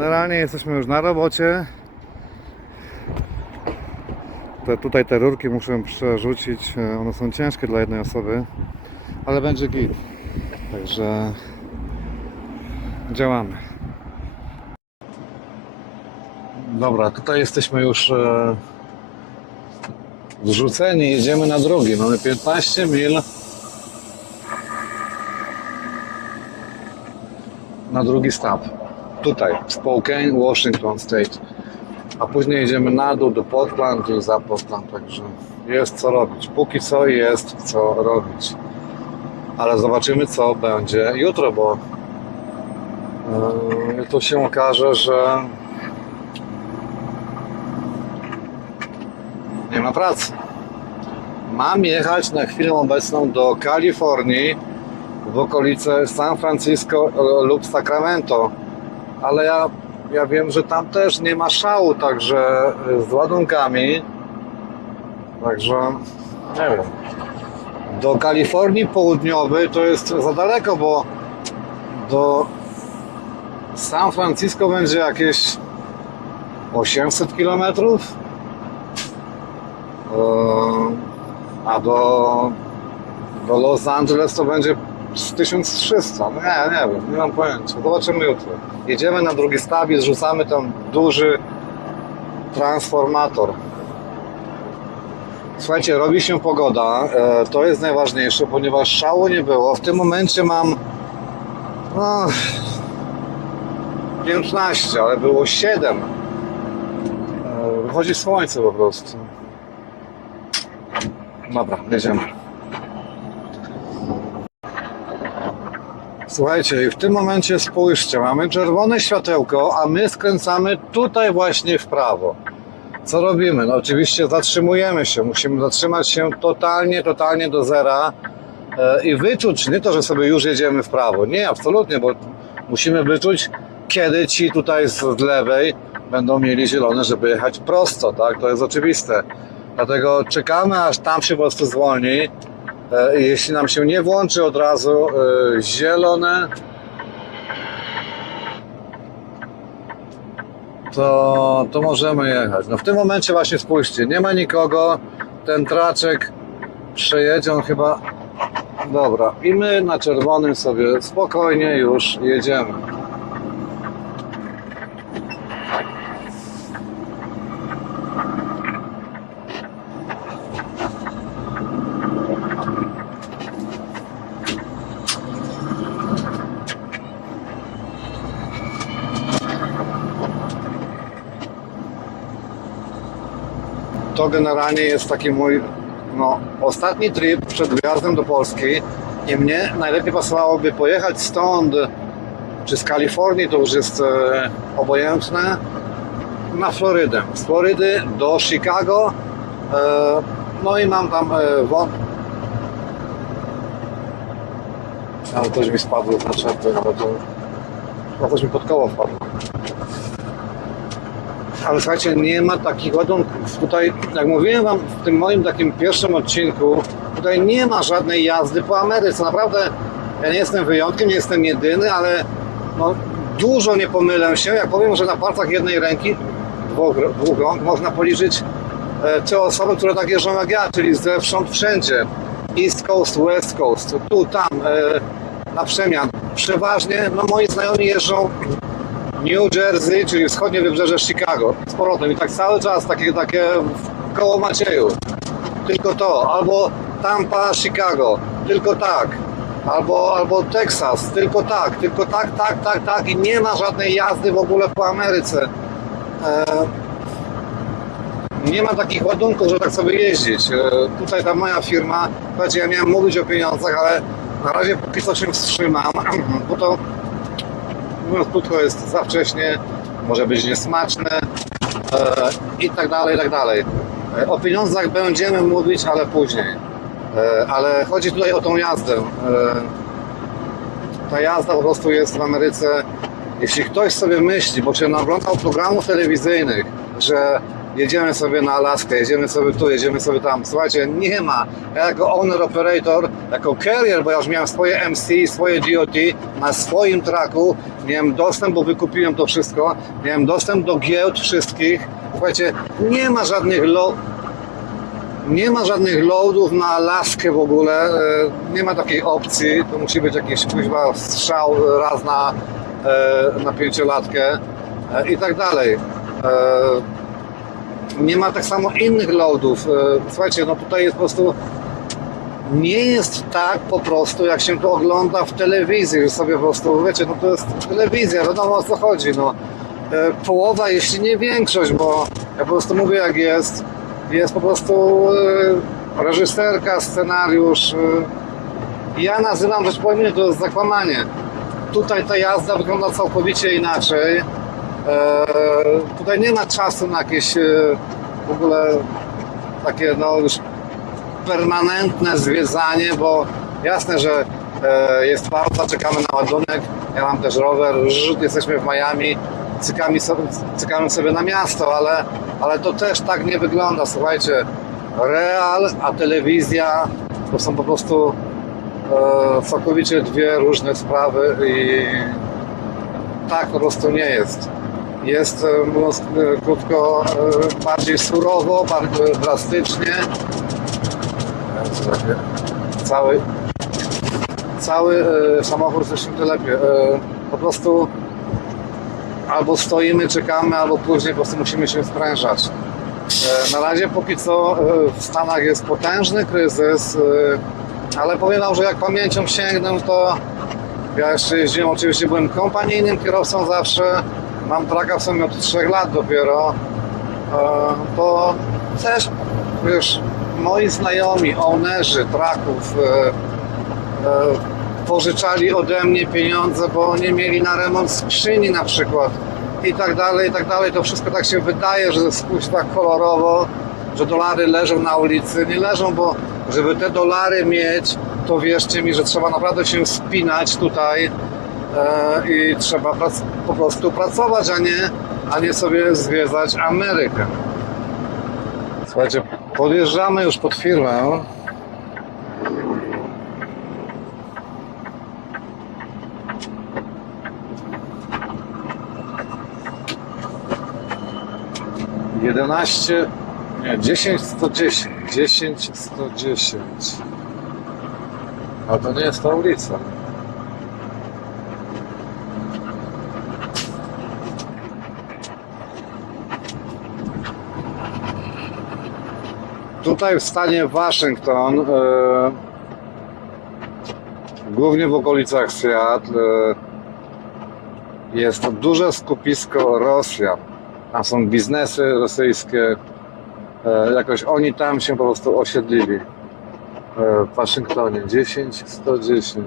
Generalnie jesteśmy już na robocie. Tutaj te rurki muszę przerzucić. One są ciężkie dla jednej osoby, ale będzie git. Także działamy. Dobra, tutaj jesteśmy już zrzuceni. Jedziemy na drugi. Mamy 15 mil na drugi stop. Tutaj, Spokane, Washington State. A później jedziemy na dół do Portland i za Portland, także jest co robić. Póki co jest co robić. Ale zobaczymy, co będzie jutro, bo to się okaże, że nie ma pracy. Mam jechać na chwilę obecną do Kalifornii, w okolice San Francisco lub Sacramento, ale ja wiem, że tam też nie ma szału, także z ładunkami, także nie wiem. Do Kalifornii Południowej to jest za daleko, bo do San Francisco będzie jakieś 800 km, a do Los Angeles to będzie z 1300. Nie wiem, nie mam pojęcia. Zobaczymy jutro. Jedziemy na drugi stop i zrzucamy tam duży transformator. Słuchajcie, robi się pogoda. To jest najważniejsze, ponieważ szału nie było. W tym momencie mam 15, ale było 7. Wychodzi słońce po prostu. Dobra, jedziemy. Słuchajcie, i w tym momencie spójrzcie, mamy czerwone światełko, a my skręcamy tutaj właśnie w prawo. Co robimy? No oczywiście zatrzymujemy się, musimy zatrzymać się totalnie do zera i wyczuć, nie to, że sobie już jedziemy w prawo, nie, absolutnie, bo musimy wyczuć, kiedy ci tutaj z lewej będą mieli zielone, żeby jechać prosto, tak? To jest oczywiste. Dlatego czekamy, aż tam się po prostu zwolni. Jeśli nam się nie włączy od razu zielone, to możemy jechać. No w tym momencie właśnie spójrzcie, nie ma nikogo, ten traczek przejedzie, on chyba... Dobra, i my na czerwonym sobie spokojnie już jedziemy. To generalnie jest taki mój ostatni trip przed wyjazdem do Polski i mnie najlepiej pasowałoby pojechać stąd, czy z Kalifornii, to już jest obojętne, na Florydę. Z Florydy do Chicago, no i mam tam ale coś mi spadło z naczepy, chyba coś mi pod koło wpadło. Ale słuchajcie, nie ma takich ładunków. Tutaj, jak mówiłem wam w tym moim takim pierwszym odcinku, tutaj nie ma żadnej jazdy po Ameryce. Naprawdę, ja nie jestem wyjątkiem, nie jestem jedyny, ale dużo nie pomylę się, jak powiem, że na palcach jednej ręki, dwóch rąk, można policzyć te osoby, które tak jeżdżą jak ja, czyli zewsząd wszędzie. East Coast, West Coast, tu, tam, na przemian. Przeważnie, moi znajomi jeżdżą New Jersey, czyli wschodnie wybrzeże Chicago, z powrotem i tak cały czas, takie koło Macieju, tylko to, albo Tampa, Chicago, tylko tak, albo Teksas, tylko tak i nie ma żadnej jazdy w ogóle po Ameryce. Nie ma takich ładunków, że tak sobie jeździć. Tutaj ta moja firma, słuchajcie, ja miałem mówić o pieniądzach, ale na razie póki co się wstrzymam, bo to, mówiąc krótko, jest za wcześnie, może być niesmaczne i tak dalej. O pieniądzach będziemy mówić, ale później. Ale chodzi tutaj o tą jazdę. Ta jazda po prostu jest w Ameryce. Jeśli ktoś sobie myśli, bo się naglądał programów telewizyjnych, że jedziemy sobie na Alaskę, jedziemy sobie tu, jedziemy sobie tam. Słuchajcie, nie ma. Ja jako owner operator, jako carrier, bo ja już miałem swoje MC, swoje DOT, na swoim tracku, miałem dostęp, bo wykupiłem to wszystko, miałem dostęp do giełd wszystkich. Słuchajcie, nie ma żadnych loadów na Alaskę w ogóle, nie ma takiej opcji, to musi być jakiś kuźwa strzał raz na pięciolatkę i tak dalej. Nie ma tak samo innych loadów. Słuchajcie, no tutaj jest po prostu, nie jest tak po prostu, jak się to ogląda w telewizji, że sobie po prostu, wiecie, no to jest telewizja, wiadomo o co chodzi, no. Połowa, jeśli nie większość, bo ja po prostu mówię jak jest po prostu reżyserka, scenariusz. Ja nazywam rzecz po imieniu, to jest zakłamanie. Tutaj ta jazda wygląda całkowicie inaczej. Tutaj nie ma czasu na jakieś w ogóle takie no już permanentne zwiedzanie, bo jasne, że jest pauza, czekamy na ładunek, ja mam też rower, jesteśmy w Miami, cykamy sobie na miasto, ale to też tak nie wygląda, słuchajcie, real, a telewizja to są po prostu całkowicie dwie różne sprawy i tak po prostu nie jest. Jest, mówiąc krótko, bardziej surowo, bardziej drastycznie. Cały samochód zresztą telepie. Po prostu albo stoimy, czekamy, albo później po prostu musimy się sprężać. Na razie póki co w Stanach jest potężny kryzys, ale powiem wam, że jak pamięcią sięgnę, to ja jeszcze jeździłem, oczywiście byłem kompanijnym kierowcą zawsze, mam traka w sumie od 3 lat dopiero, to też, wiesz, moi znajomi, ownerzy traków pożyczali ode mnie pieniądze, bo nie mieli na remont skrzyni na przykład i tak dalej, i tak dalej. To wszystko tak się wydaje, że jest tak kolorowo, że dolary leżą na ulicy. Nie leżą, bo żeby te dolary mieć, to wierzcie mi, że trzeba naprawdę się spinać tutaj i trzeba po prostu pracować, a nie sobie zwiedzać Amerykę. Słuchajcie, podjeżdżamy już pod firmę. Nie, 10-110. Ale to nie jest ta ulica. Tutaj w stanie Waszyngton, głównie w okolicach Seattle, jest duże skupisko Rosjan. Tam są biznesy rosyjskie, jakoś oni tam się po prostu osiedlili. W Waszyngtonie 10-110,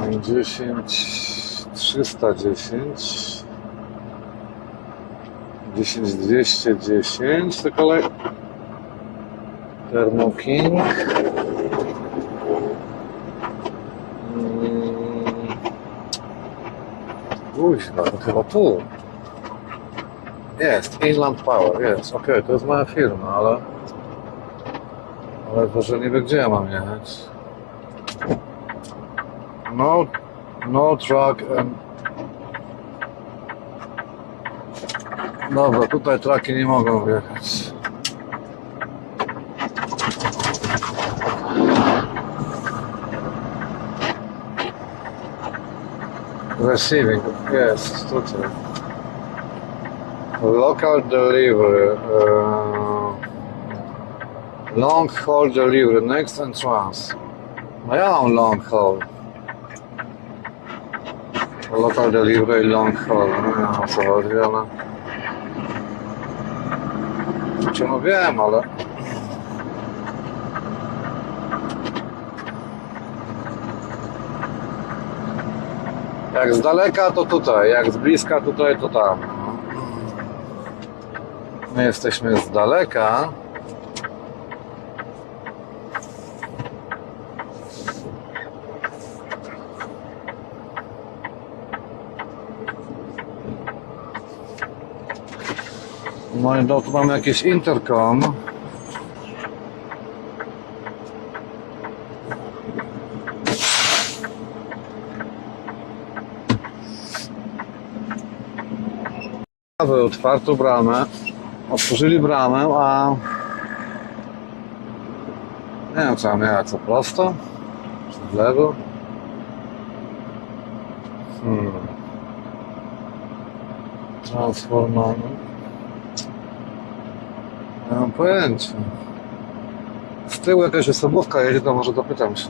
10-310, 10-210, to kolej Thermo King. Kuźwa, to chyba tu. Jest, Inland Power, jest, okej, to jest moja firma, ale proszę nie wie, gdzie ja mam jechać. No truck and... Dobra, tutaj traki nie mogą wjechać. Receiving, jest, tutaj. Local delivery, long haul delivery, next entrance. No ja mam long haul. Local delivery, long haul, no nie wiem o co chodzi, ale... Czemu wiem, ale... Jak z daleka to tutaj, jak z bliska tutaj to tam. My jesteśmy z daleka. No i tu mamy jakiś interkom. Otwartą bramę. Otworzyli bramę, a nie wiem, co mam jechać, co prosto? Czy w lewo? Transformator. Nie mam pojęcia. Z tyłu jakaś osobówka jedzie, to może dopytam się.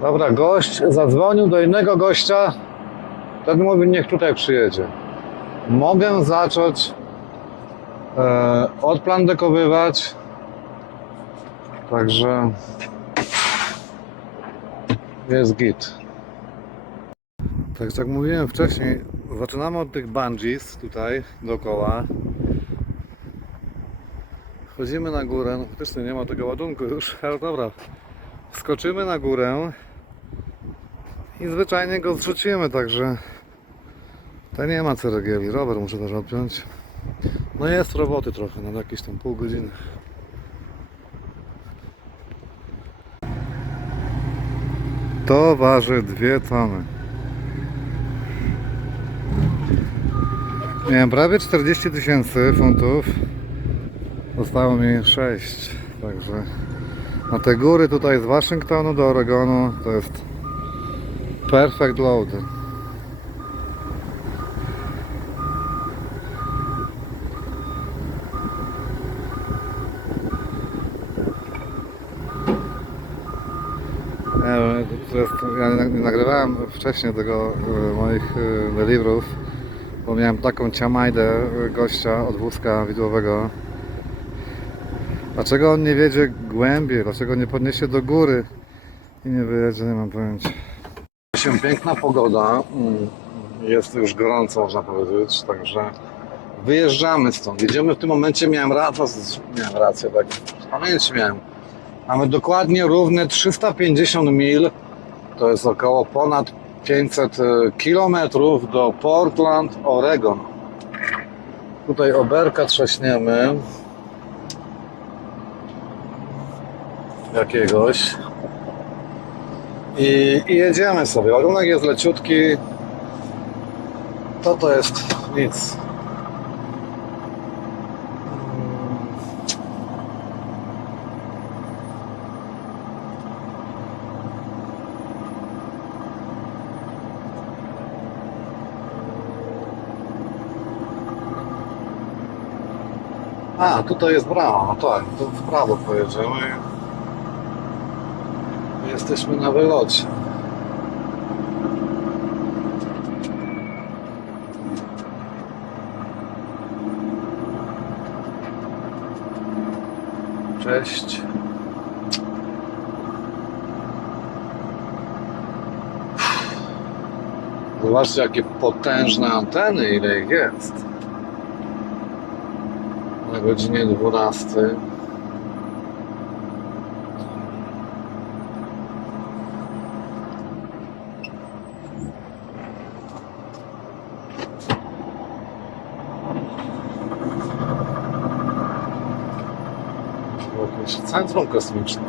Dobra, gość zadzwonił do innego gościa. Ten mówi, niech tutaj przyjedzie. Mogę zacząć odplandekowywać. Także jest git. Tak jak mówiłem wcześniej, zaczynamy od tych bungees tutaj dookoła. Chodzimy na górę, no faktycznie nie ma tego ładunku już, ale dobra. Skoczymy na górę i zwyczajnie go zrzucimy, także tutaj nie ma ceregieli. Rower muszę też odpiąć. No jest roboty trochę, na jakieś tam pół godziny. To waży 2 tony. Miałem prawie 40 000 funtów. Zostało mi 6. Także na te góry tutaj z Waszyngtonu do Oregonu to jest perfect load. Ja nie nagrywałem wcześniej tego moich deliverów, bo miałem taką ciamajdę gościa od wózka widłowego. Dlaczego on nie wiedzie głębiej? Dlaczego nie podniesie do góry i nie wyjedzie? Nie mam pojęcia. Piękna pogoda. Jest już gorąco, można powiedzieć, także wyjeżdżamy stąd. Jedziemy w tym momencie, miałem rację, tak w pamięci miałem. Mamy dokładnie równe 350 mil, to jest około ponad 500 km do Portland, Oregon. Tutaj oberka trzaśniemy jakiegoś i jedziemy sobie. Ładunek jest leciutki, to jest nic. A, tutaj jest brama, no tak, to w prawo pojedziemy. Jesteśmy na wylocie. Cześć. Zobaczcie, jakie potężne anteny, ile ich jest. Na godzinie 12. Jakieś centrum kosmiczne.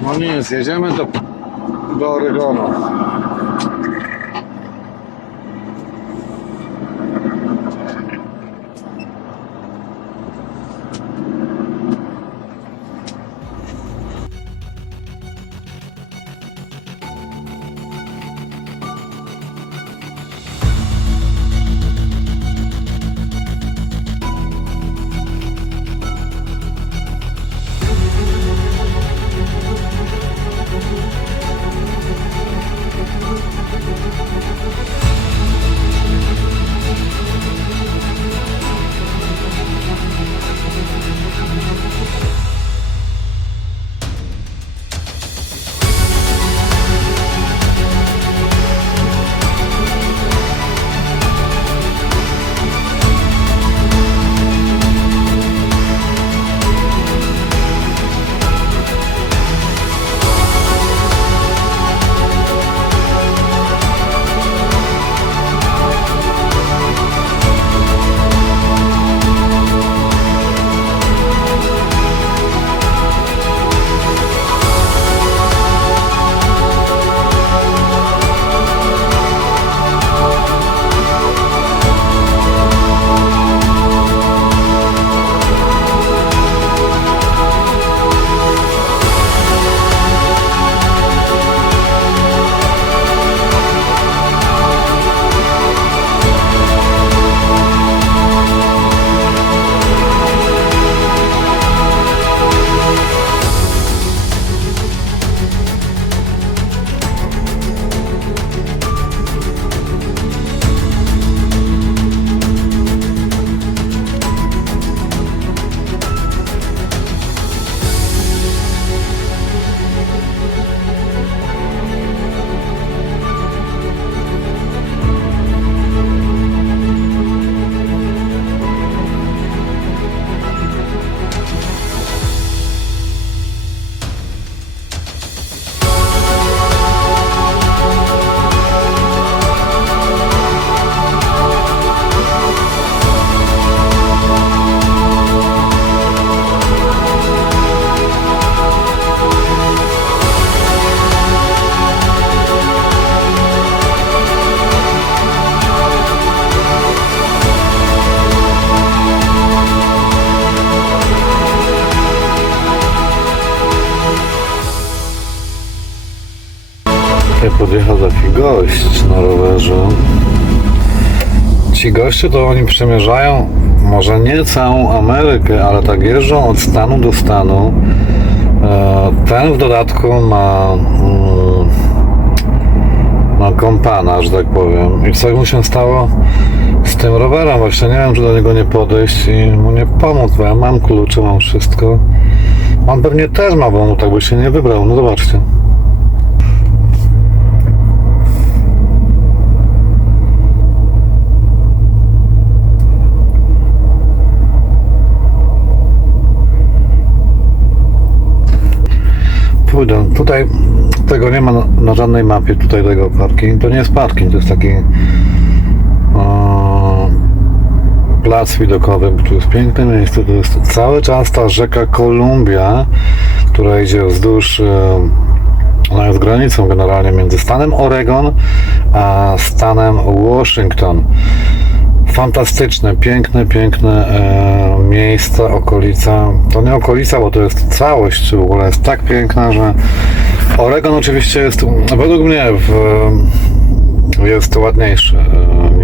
No nic, jedziemy do Oregonu. podjechał taki gość na rowerze. Ci goście to oni przemierzają może nie całą Amerykę, ale tak jeżdżą od stanu do stanu. Ten w dodatku ma kompana, że tak powiem. I co mu się stało z tym rowerem? Właśnie nie wiem, czy do niego nie podejść i mu nie pomóc, bo ja mam klucze, mam wszystko. On pewnie też ma, bo mu tak by się nie wybrał. No zobaczcie. Pójdę. Tutaj tego nie ma na żadnej mapie, tutaj tego parking. To nie jest parking, to jest taki plac widokowy, bo tu jest piękne miejsce, to jest cały czas ta rzeka Kolumbia, która idzie wzdłuż, ona jest granicą generalnie między stanem Oregon a stanem Washington. Fantastyczne, piękne miejsca, okolica. To nie okolica, bo to jest całość w ogóle jest tak piękna, że Oregon oczywiście jest, według mnie, jest ładniejszy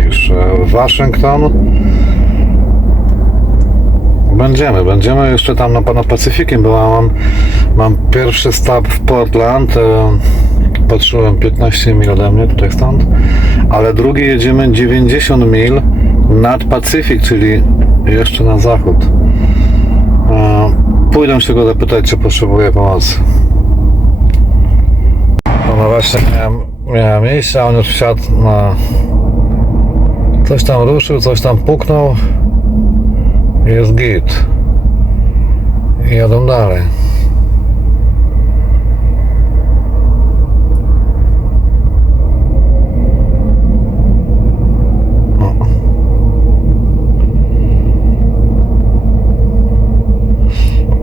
niż Waszyngton. Będziemy jeszcze tam na Pacyfikiem, bo mam pierwszy stop w Portland. Patrzyłem 15 mil ode mnie, tutaj stąd, ale drugi jedziemy 90 mil nad Pacyfik, czyli jeszcze na zachód. Pójdę się go zapytać, czy potrzebuje pomocy. No właśnie, miałem miejsce, a on już wsiadł na... Coś tam ruszył, coś tam puknął. Jest git. I jadą dalej.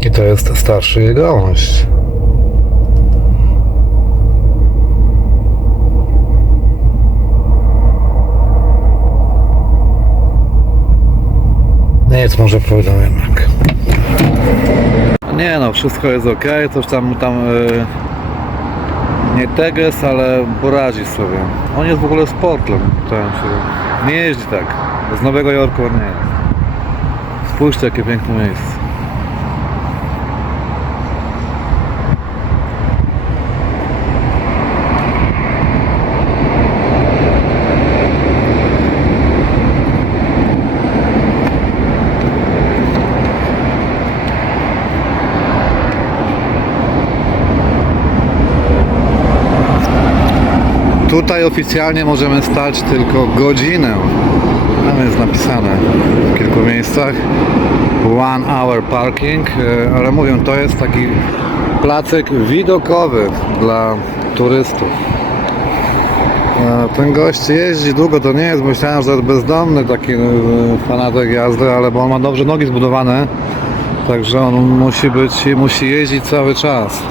I to jest starszy jegomość. Nic, może pójdą jednak. Nie no, wszystko jest ok, coś tam nie teges, ale poradzi sobie. On jest w ogóle z Portland, nie jeździ tak. Z Nowego Jorku on nie jest. Spójrzcie, jakie piękne miejsce. Tutaj oficjalnie możemy stać tylko godzinę. Tam jest napisane w kilku miejscach 1 hour parking, ale mówię, to jest taki placek widokowy dla turystów. Ten gość jeździ długo, to nie jest, myślałem, że to jest bezdomny taki fanatyk jazdy, ale bo on ma dobrze nogi zbudowane, także on musi jeździć cały czas.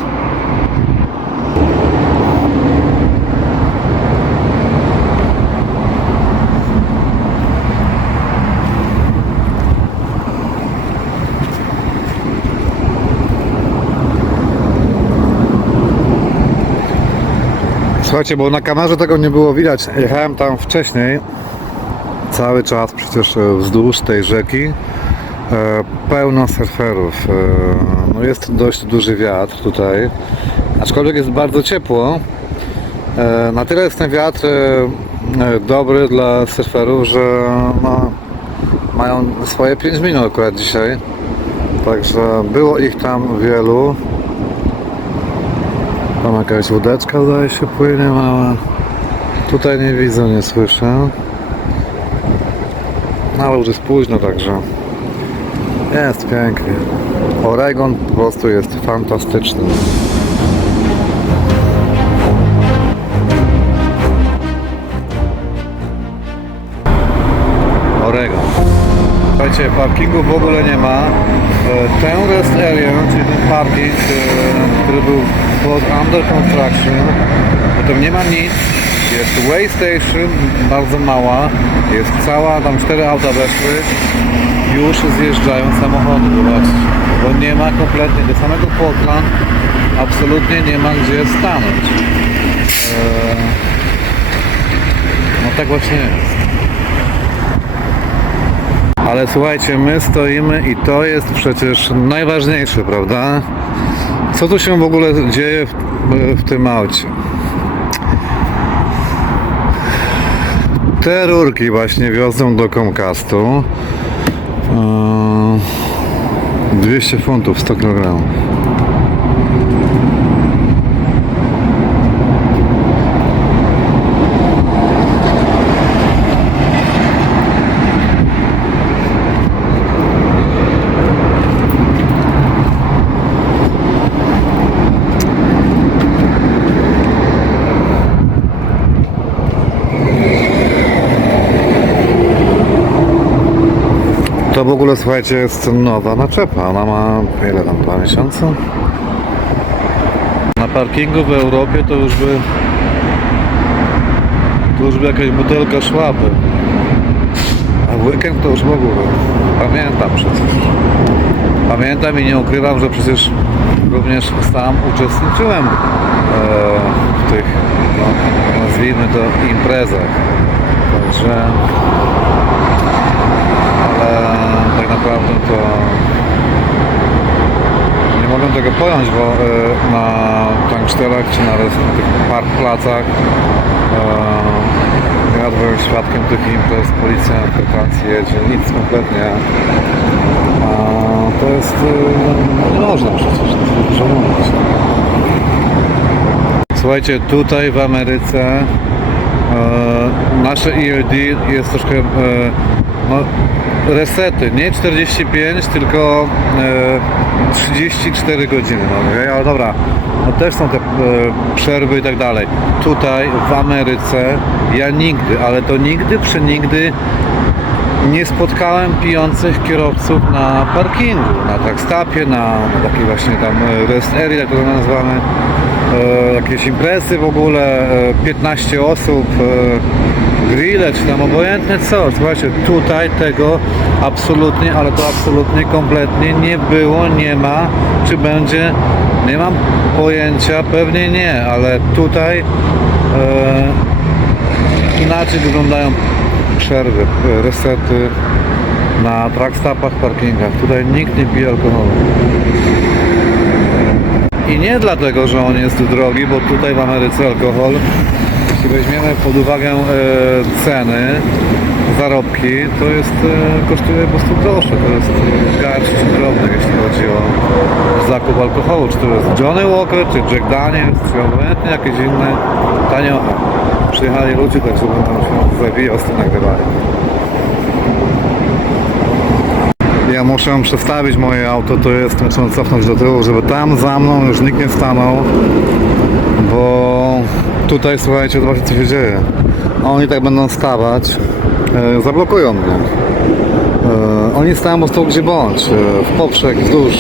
Słuchajcie, bo na kamerze tego nie było widać. Jechałem tam wcześniej, cały czas przecież wzdłuż tej rzeki, pełno surferów. No jest dość duży wiatr tutaj, aczkolwiek jest bardzo ciepło. Na tyle jest ten wiatr dobry dla surferów, że no, mają swoje 5 minut akurat dzisiaj. Także było ich tam wielu. Tam jakaś łódeczka zdaje się płynie mała. Tutaj nie widzę, nie słyszę. No ale już jest późno, także jest pięknie. Oregon po prostu jest fantastyczny. Oregon. Słuchajcie, parkingu w ogóle nie ma. Ten rest area, czyli ten parking, który był pod under construction, potem nie ma nic. Jest way station, bardzo mała. Jest cała, tam 4 auta weszły. Już zjeżdżają samochody, zobaczcie. Bo nie ma kompletnie, do samego Portland absolutnie nie ma gdzie stanąć. No tak właśnie jest. Ale słuchajcie, my stoimy i to jest przecież najważniejsze, prawda? Co tu się w ogóle dzieje w tym aucie? Te rurki właśnie wiozą do Comcastu. 200 funtów, 100 kg. To w ogóle, słuchajcie, jest nowa naczepa. Ona ma ile tam, 2 miesiące? Na parkingu w Europie to już by jakaś butelka szłaby. A w weekend to już w ogóle. Pamiętam przecież. Pamiętam i nie ukrywam, że przecież również sam uczestniczyłem w tych, no, nazwijmy to, imprezach. Także... tak naprawdę to nie mogę tego pojąć, bo na tankstylach czy na tych parkplacach ja byłem świadkiem tych imprez, policja na lokacji jedzie, nic kompletnie. A to jest nie można przecież, dużo mówić. Słuchajcie, tutaj w Ameryce nasze ELD jest troszkę no, resety, nie 45, tylko 34 godziny. No, ale dobra, no też są te przerwy i tak dalej. Tutaj w Ameryce ja nigdy, ale to nigdy, przenigdy nie spotkałem pijących kierowców na parkingu, na truckstopie, na takiej właśnie tam rest area, jak to nazywamy, jakieś imprezy w ogóle, 15 osób, grille czy tam obojętne co. Słuchajcie, tutaj tego absolutnie, ale to absolutnie kompletnie nie było, nie ma, czy będzie, nie mam pojęcia, pewnie nie, ale tutaj inaczej wyglądają przerwy, resety na truckstopach, parkingach. Tutaj nikt nie pije alkoholu. I nie dlatego, że on jest drogi, bo tutaj w Ameryce alkohol, jeśli weźmiemy pod uwagę ceny, zarobki, to jest, kosztuje po prostu grosze. To jest garść drobnych, jeśli chodzi o zakup alkoholu. Czy to jest Johnny Walker, czy Jack Daniels, czy obojętnie jakieś inne taniocha. Przyjechali ludzie, także będą się zawijał z tym nagrywaniem. Ja muszę przestawić moje auto, to jest, muszę cofnąć do tyłu, żeby tam za mną już nikt nie stanął, bo tutaj, słuchajcie, zobaczcie co się dzieje. Oni tak będą stawać, zablokują mnie. Oni stają po prostu gdzie bądź, w poprzek, wzdłuż,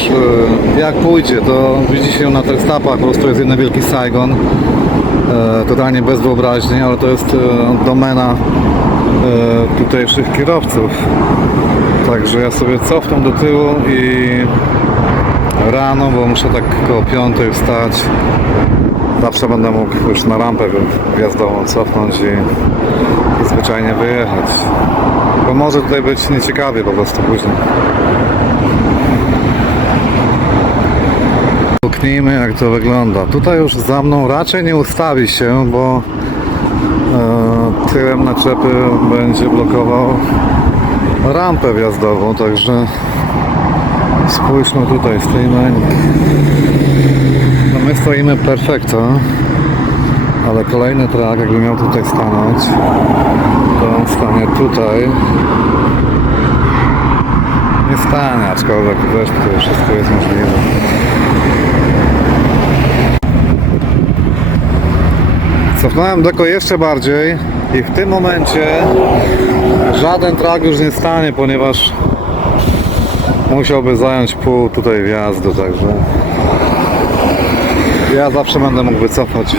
jak pójdzie, to widzi się na tych stopach, po prostu jest jeden wielki Saigon, totalnie bez wyobraźni, ale to jest domena tutejszych kierowców. Także ja sobie cofnę do tyłu i rano, bo muszę tak koło 5 wstać, zawsze będę mógł już na rampę wjazdową cofnąć i zwyczajnie wyjechać. Bo może tutaj być nieciekawie po prostu później. Puknijmy jak to wygląda. Tutaj już za mną raczej nie ustawi się, bo tyłem naczepy będzie blokował rampę wjazdową, także spójrzmy tutaj, stoimy. No my stoimy perfekto, ale kolejny truck, jakby miał tutaj stanąć, to on stanie tutaj. Nie stanie, aczkolwiek wiesz, tutaj wszystko jest możliwe. Cofnąłem deko jeszcze bardziej i w tym momencie żaden truck już nie stanie, ponieważ musiałby zająć pół tutaj wjazdu, także ja zawsze będę mógł wycofać i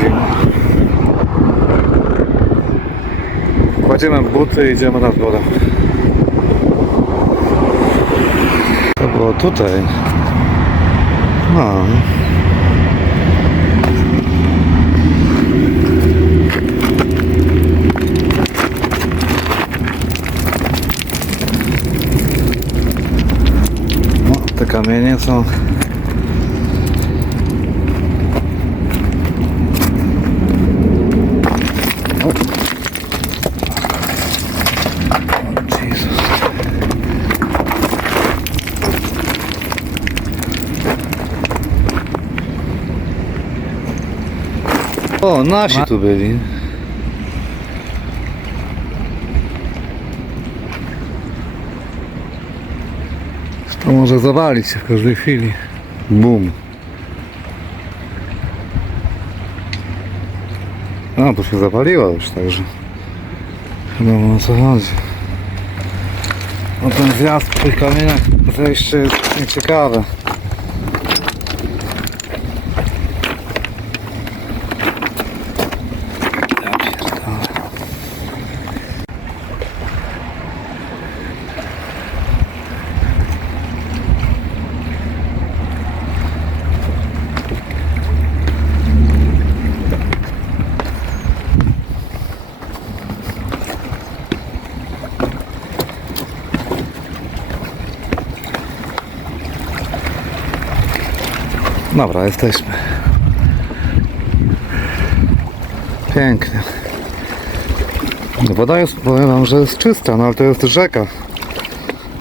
kładziemy buty i idziemy na górę. To było tutaj. No. kamienie są. O, nasi tu byli. To może zawalić się w każdej chwili. Bum. A, to się zawaliło już, także chyba ma o co chodzi. No ten zjazd po tych kamieniach, zejście jest nieciekawe. Dobra, jesteśmy. Pięknie. Woda jest, powiem wam, że jest czysta, no ale to jest rzeka.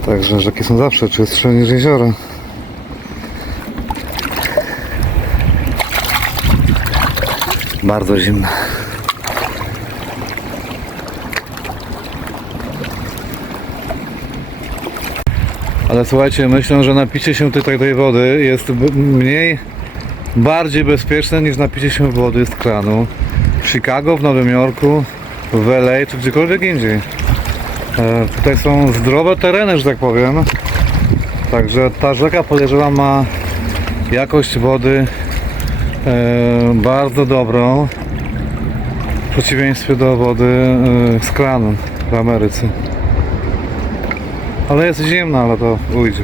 Także rzeki są zawsze czystsze niż jeziora. Bardzo zimna. Ale słuchajcie, myślę, że napicie się tutaj tej wody jest bardziej bezpieczne niż napicie się wody z kranu. W Chicago, w Nowym Jorku, w LA czy gdziekolwiek indziej. Tutaj są zdrowe tereny, że tak powiem. Także ta rzeka, podejrzewam, ma jakość wody bardzo dobrą. W przeciwieństwie do wody z kranu w Ameryce. Ale jest zimno, ale to ujdzie.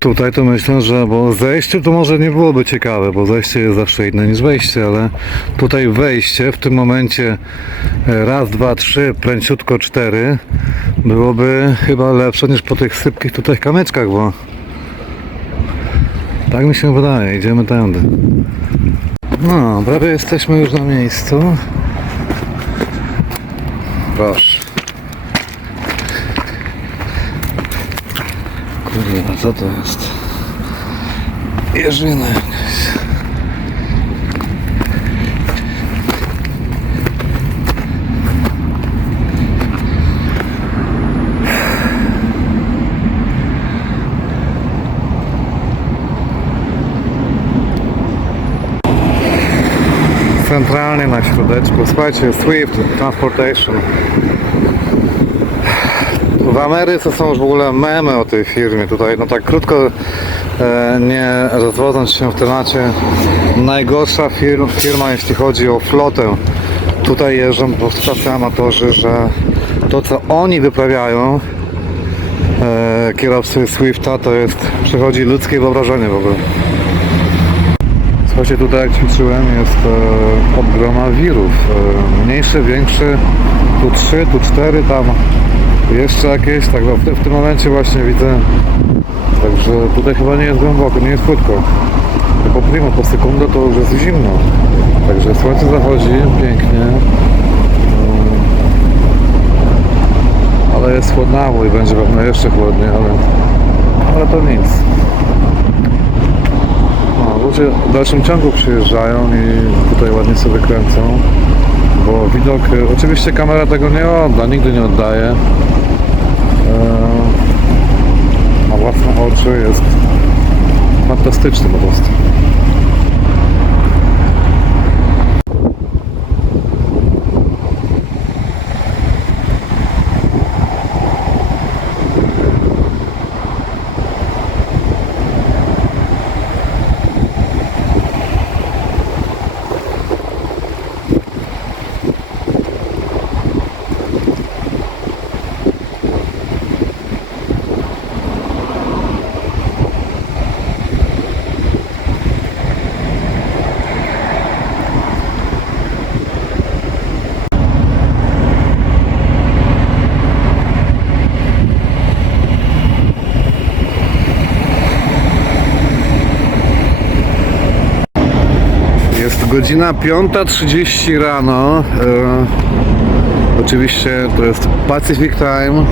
Tutaj to myślę, że bo zejście to może nie byłoby ciekawe, bo zejście jest zawsze inne niż wejście, ale tutaj wejście w tym momencie raz, dwa, trzy, pręciutko 4 byłoby chyba lepsze niż po tych sypkich tutaj kamyczkach, bo tak mi się wydaje, idziemy tędy. No, prawie jesteśmy już na miejscu. Proszę. Kurwa, co to jest? Jeżyna jakaś. Centralnie na środeczku. Słuchajcie, Swift Transportation. W Ameryce są już w ogóle memy o tej firmie. Tutaj, no tak krótko nie rozwodząc się w temacie, najgorsza firma, jeśli chodzi o flotę. Tutaj jeżdżą po prostu tacy amatorzy, że to, co oni wyprawiają, kierowcy Swifta, to jest, przechodzi ludzkie wyobrażenie w ogóle. Słuchajcie, tutaj jak ćwiczyłem, jest od groma wirów. Mniejszy, większy, tu 3, tu 4, tam jeszcze jakieś, tak w tym momencie właśnie widzę. Także tutaj chyba nie jest głęboko, nie jest płytko. Po primo, po sekundę to już jest zimno. Także słońce zachodzi pięknie. Ale jest chłodnawo i będzie pewno jeszcze chłodniej, ale to nic. Ludzie w dalszym ciągu przyjeżdżają i tutaj ładnie sobie kręcą, bo widok, oczywiście kamera tego nie odda, nigdy nie oddaje, na własne oczy jest fantastyczny po prostu. Godzina 5:30 rano. Oczywiście to jest Pacific Time.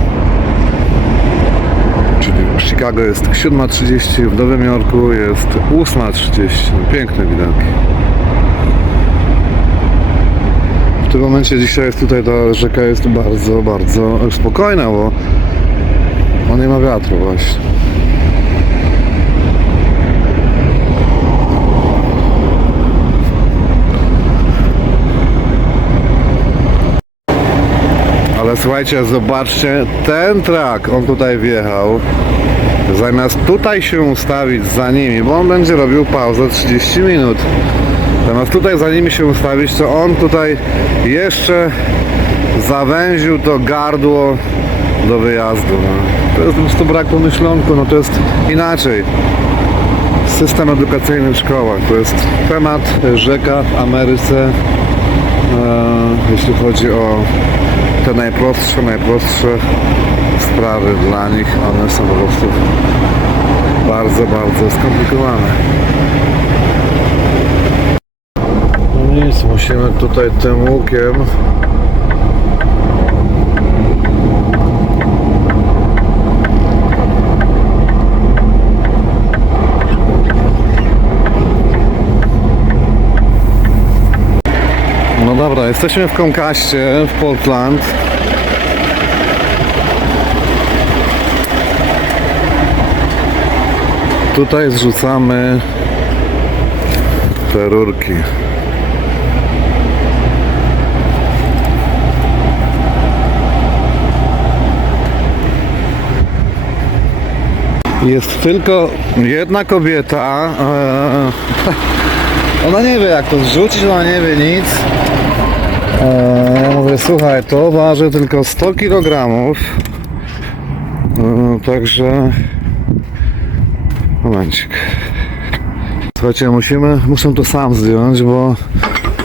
Czyli w Chicago jest 7:30, w Nowym Jorku jest 8:30. Piękne widoki. W tym momencie dzisiaj jest tutaj ta rzeka jest bardzo, bardzo spokojna, bo nie ma wiatru właśnie. Ale słuchajcie, zobaczcie, ten trak, on tutaj wjechał. Zamiast tutaj się ustawić za nimi, bo on będzie robił pauzę 30 minut. Zamiast tutaj za nimi się ustawić, to on tutaj jeszcze zawęził to gardło do wyjazdu. No. To jest po prostu brak pomyślunku, no to jest inaczej. System edukacyjny w szkołach, to jest temat rzeka w Ameryce, jeśli chodzi o te najprostsze sprawy dla nich, one są po prostu bardzo, bardzo skomplikowane. No nic, musimy tutaj tym łukiem no dobra, jesteśmy w Comcastie w Portland. Tutaj zrzucamy te rurki. Jest tylko jedna kobieta. Ona nie wie jak to zrzucić, ona nie wie nic. Ja mówię, słuchaj, to waży tylko 100 kg. Także momencik. Słuchajcie, muszę to sam zdjąć, bo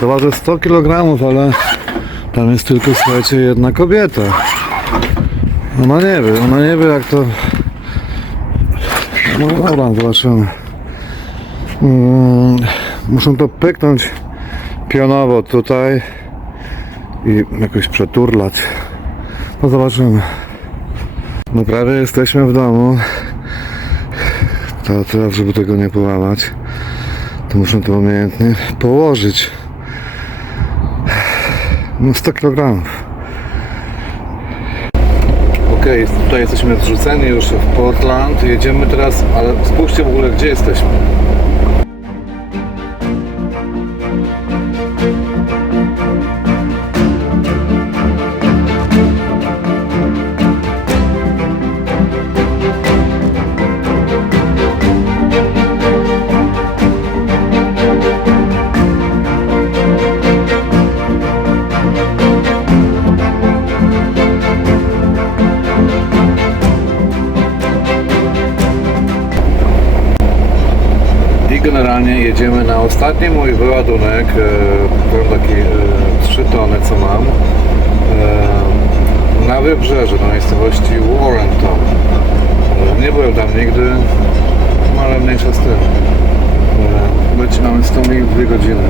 to waży 100 kg, ale tam jest tylko, słuchajcie, jedna kobieta. Ona nie wie jak to... No dobra, zobaczymy. Muszę to pyknąć pionowo tutaj i jakoś przeturlać. No zobaczymy. No prawie jesteśmy w domu. To teraz, żeby tego nie połamać, to muszę to umiejętnie położyć. No 100 kg. Okej, tutaj jesteśmy zrzuceni już w Portland. Jedziemy teraz, ale spójrzcie w ogóle gdzie jesteśmy. Generalnie jedziemy na ostatni mój wyładunek, taki 3 tony co mam, na wybrzeże, na miejscowości Warrenton. Nie byłem tam nigdy, ale mniejsza z tym. Mamy 100 mil 2 godziny.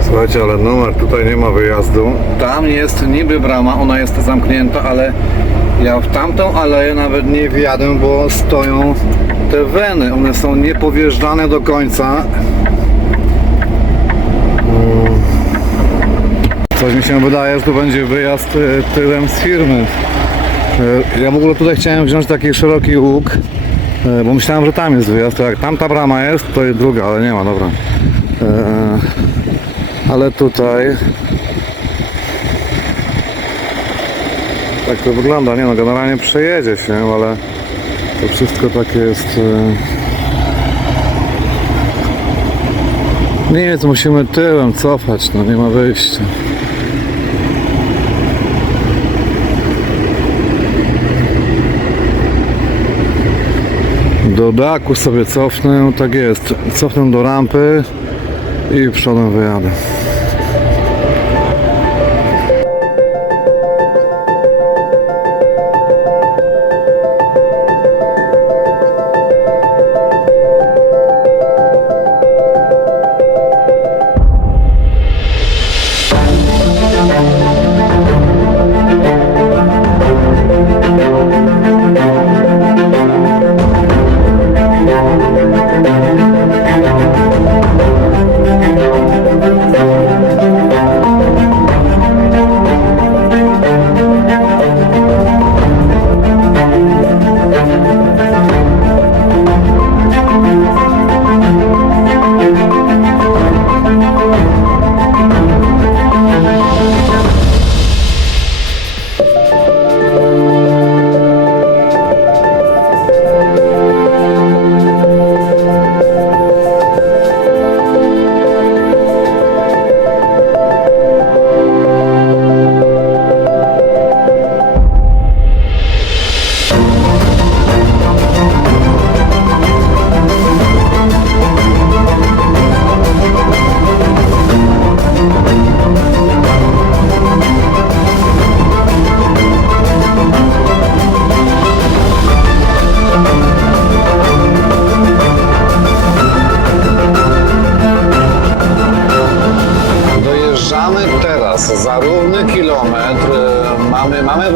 Słuchajcie, ale numer tutaj nie ma wyjazdu. Tam jest niby brama, ona jest zamknięta, ale ja w tamtą aleję nawet nie wjadę, bo stoją te weny, one są niepowjeżdżane do końca. Coś mi się wydaje, że tu będzie wyjazd tyłem z firmy. Ja w ogóle tutaj chciałem wziąć taki szeroki łuk, bo myślałem, że tam jest wyjazd. Jak tamta brama jest, to jest druga, ale nie ma, dobra. Ale tutaj tak to wygląda, nie no, generalnie przejedzie się, ale to wszystko takie jest. Nic, musimy tyłem cofać, no nie ma wyjścia. Do daku sobie cofnę, tak jest, cofnę do rampy i przodem wyjadę.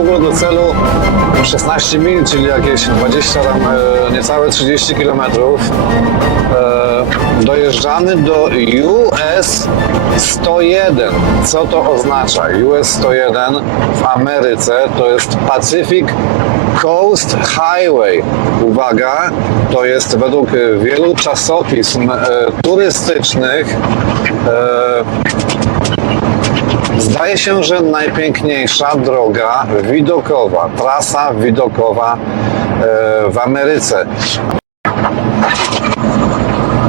ogóle do celu 16 mil, czyli jakieś 20 tam, niecałe 30 km. Dojeżdżamy do US 101. Co to oznacza? US 101 w Ameryce to jest Pacific Coast Highway. Uwaga, to jest według wielu czasopism turystycznych zdaje się, że najpiękniejsza droga widokowa, trasa widokowa w Ameryce.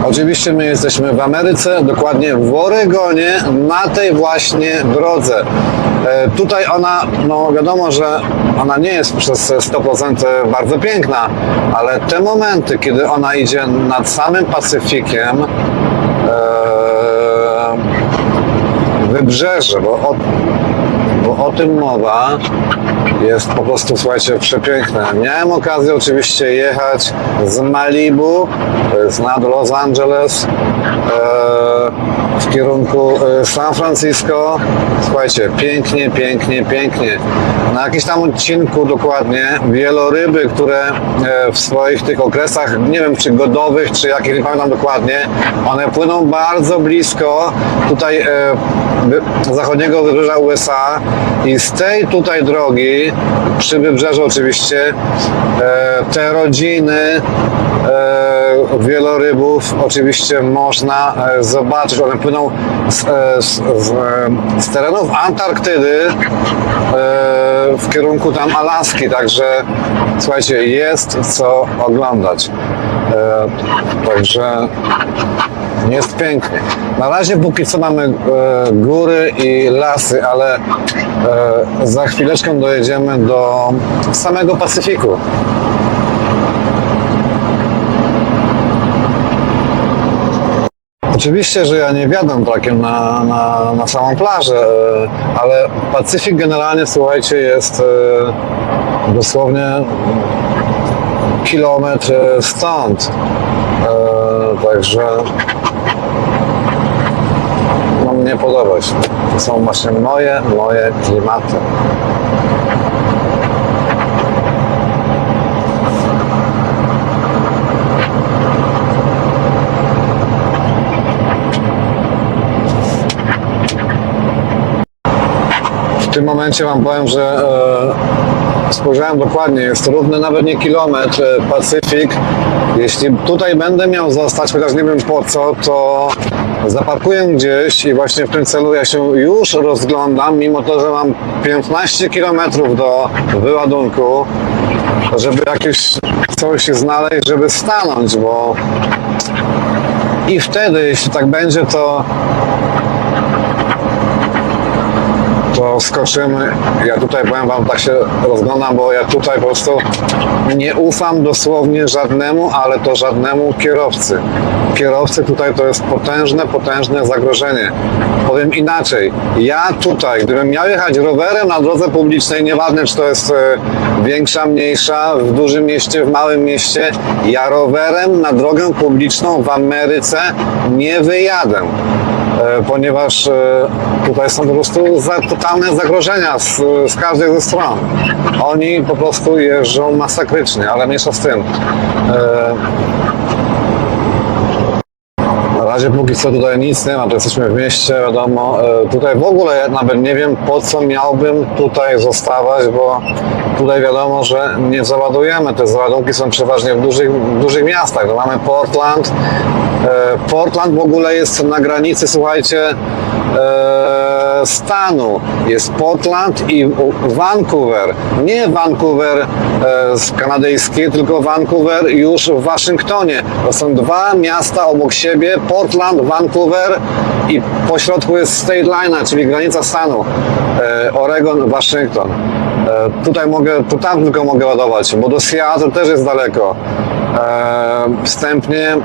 Oczywiście my jesteśmy w Ameryce, dokładnie w Oregonie, na tej właśnie drodze. Tutaj ona, no wiadomo, że ona nie jest przez 100% bardzo piękna, ale te momenty, kiedy ona idzie nad samym Pacyfikiem, wybrzeże, bo o tym mowa, jest po prostu, słuchajcie, przepiękne. Miałem okazję oczywiście jechać z Malibu, to jest nad Los Angeles, w kierunku San Francisco. Słuchajcie, pięknie, pięknie, pięknie. Na jakimś tam odcinku dokładnie wieloryby, które w swoich tych okresach, nie wiem czy godowych, czy jakich, nie pamiętam dokładnie, one płyną bardzo blisko tutaj zachodniego wybrzeża USA i z tej tutaj drogi, przy wybrzeżu oczywiście, te rodziny wielorybów oczywiście można zobaczyć. One płyną z terenów Antarktydy w kierunku tam Alaski, także słuchajcie, jest co oglądać. Także jest pięknie. Na razie póki co mamy góry i lasy, ale za chwileczkę dojedziemy do samego Pacyfiku. Oczywiście, że ja nie wjadę trakiem na samą plażę, ale Pacyfik generalnie, słuchajcie, jest dosłownie kilometr stąd. Także no, mnie podoba się. To są właśnie moje klimaty. W tym momencie wam powiem, że spojrzałem dokładnie, jest równy nawet nie kilometr Pacyfik. Jeśli tutaj będę miał zostać, chociaż nie wiem po co, to zaparkuję gdzieś i właśnie w tym celu ja się już rozglądam, mimo to, że mam 15 km do wyładunku, żeby jakieś coś znaleźć, żeby stanąć, bo i wtedy, jeśli tak będzie, to skoczymy. Ja tutaj powiem wam, tak się rozglądam, bo ja tutaj po prostu nie ufam dosłownie żadnemu, ale to żadnemu kierowcy. Kierowcy tutaj to jest potężne zagrożenie. Powiem inaczej, ja tutaj, gdybym miał jechać rowerem na drodze publicznej, nieważne czy to jest większa, mniejsza, w dużym mieście, w małym mieście, ja rowerem na drogę publiczną w Ameryce nie wyjadę. Ponieważ tutaj są po prostu totalne zagrożenia z każdej ze stron. Oni po prostu jeżdżą masakrycznie, ale mniejsza z tym. Na razie póki co tutaj nic nie ma, to jesteśmy w mieście, wiadomo. Tutaj w ogóle ja nawet nie wiem, po co miałbym tutaj zostawać, bo tutaj wiadomo, że nie załadujemy. Te załadunki są przeważnie w dużych miastach. No mamy Portland. Portland w ogóle jest na granicy, słuchajcie, stanu. Jest Portland i Vancouver. Nie Vancouver kanadyjski, tylko Vancouver już w Waszyngtonie. To są dwa miasta obok siebie, Portland, Vancouver i po środku jest state line, czyli granica stanu. Oregon, Waszyngton. Tutaj tam tylko mogę ładować, bo do Seattle też jest daleko. Wstępnie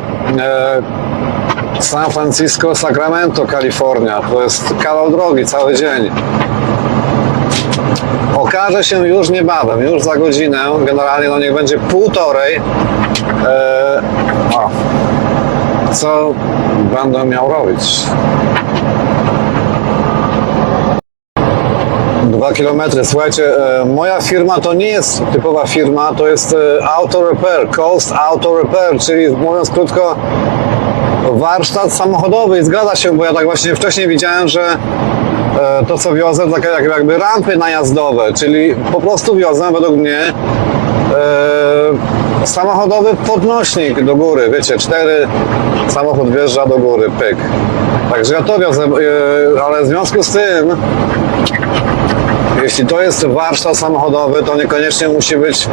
San Francisco, Sacramento, Kalifornia. To jest kawał drogi, cały dzień. Okaże się już niebawem, już za godzinę, generalnie no niech będzie półtorej, co będę miał robić. 2 km. Słuchajcie, moja firma to nie jest typowa firma, to jest Auto Repair, Coast Auto Repair, czyli mówiąc krótko, warsztat samochodowy. I zgadza się, bo ja tak właśnie wcześniej widziałem, że to co wiozę to takie jakby rampy najazdowe, czyli po prostu wiozę według mnie samochodowy podnośnik do góry, wiecie, 4 samochód wjeżdża do góry, pyk. Także ja to wiozę, ale w związku z tym, jeśli to jest warsztat samochodowy, to niekoniecznie musi być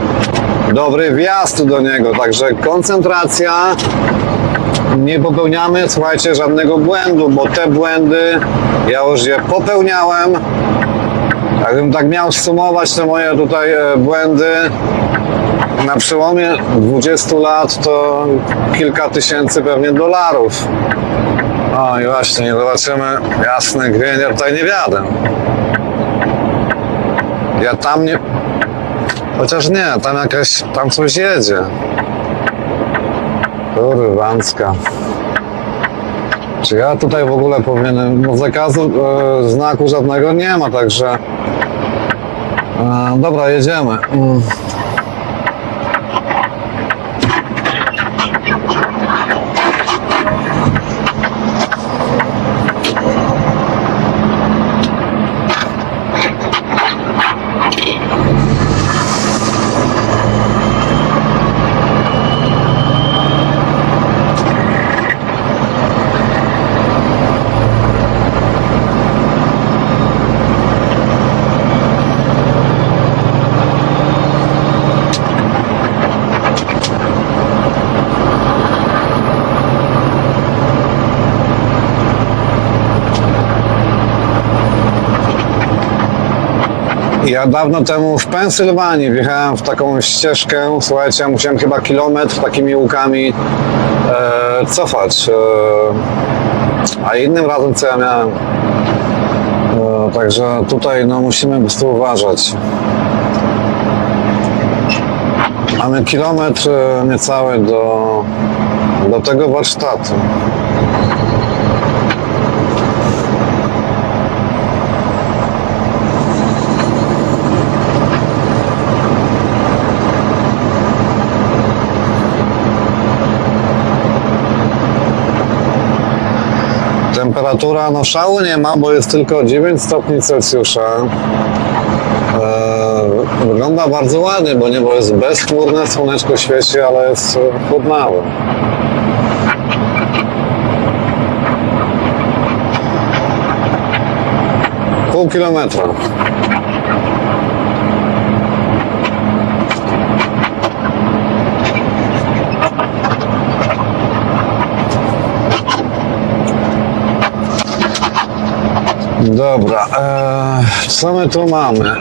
dobry wjazd do niego, także koncentracja, nie popełniamy, słuchajcie, żadnego błędu, bo te błędy ja już je popełniałem. Jakbym tak miał sumować te moje tutaj błędy na przełomie 20 lat, to kilka tysięcy pewnie dolarów. O i właśnie, zobaczymy, jasny gwint, ja tutaj nie wiadę. Ja tam nie... Chociaż nie, tam coś jedzie. Kurwancka. Czy ja tutaj w ogóle powinienem... No zakazu znaku żadnego nie ma, także... Dobra, jedziemy. Ja dawno temu w Pensylwanii wjechałem w taką ścieżkę, słuchajcie, ja musiałem chyba kilometr takimi łukami cofać, a innym razem co ja miałem. Także tutaj no, musimy po prostu uważać. Mamy kilometr niecały do tego warsztatu. Temperatura, no szału nie ma, bo jest tylko 9 stopni Celsjusza. Wygląda bardzo ładnie, bo niebo jest bezchmurne, słoneczko świeci, ale jest chłodnawe. Pół kilometra. Dobra, co my tu mamy?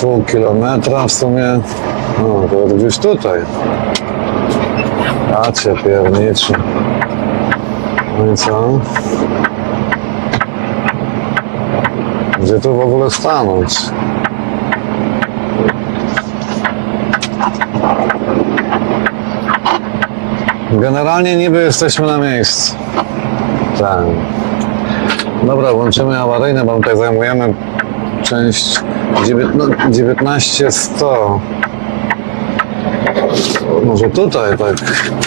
Pół kilometra w sumie, no to gdzieś tutaj. A cię pierniczy. No i co? Gdzie tu w ogóle stanąć? Generalnie niby jesteśmy na miejscu. Tak. Dobra, włączymy awaryjne, bo tutaj zajmujemy część 19100. Może tutaj tak